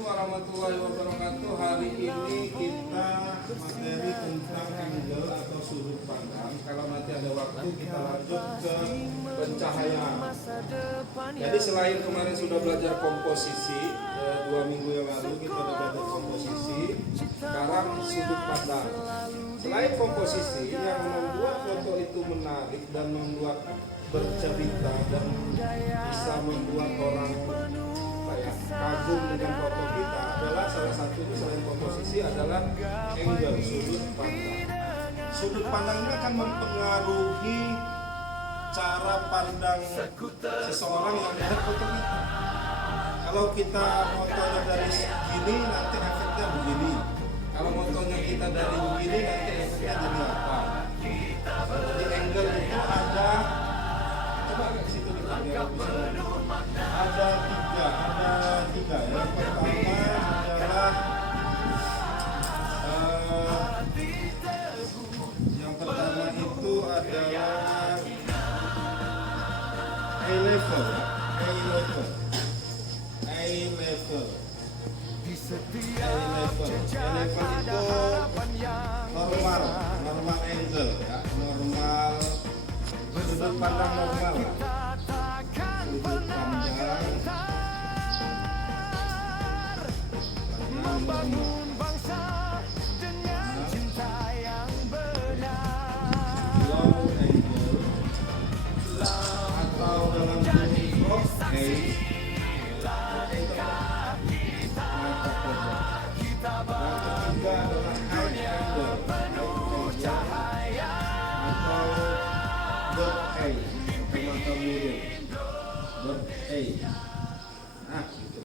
Assalamualaikum warahmatullahi wabarakatuh. Hari ini kita materi tentang angle atau sudut pandang. Kalau nanti ada waktu kita lanjut ke pencahayaan. Jadi selain kemarin sudah belajar komposisi, 2 minggu yang lalu kita sudah belajar komposisi. Sekarang sudut pandang. Selain komposisi yang membuat foto itu menarik dan membuat bercerita dan bisa membuat orang kagum dengan foto kita adalah salah satunya selain komposisi adalah angle, sudut pandang. Sudut pandang ini akan mempengaruhi cara pandang seseorang yang melihat foto kita. Kalau kita fotonya dari sini nanti efeknya begini. Kalau fotonya kita dari begini nanti efeknya jadi apa? Jadi angle itu ada, coba ke situ kita biar bisa. Ada tiga. Yang pertama itu adalah eye level. Eye level itu normal angle ya, normal sudut pandang normal. Sudut pandang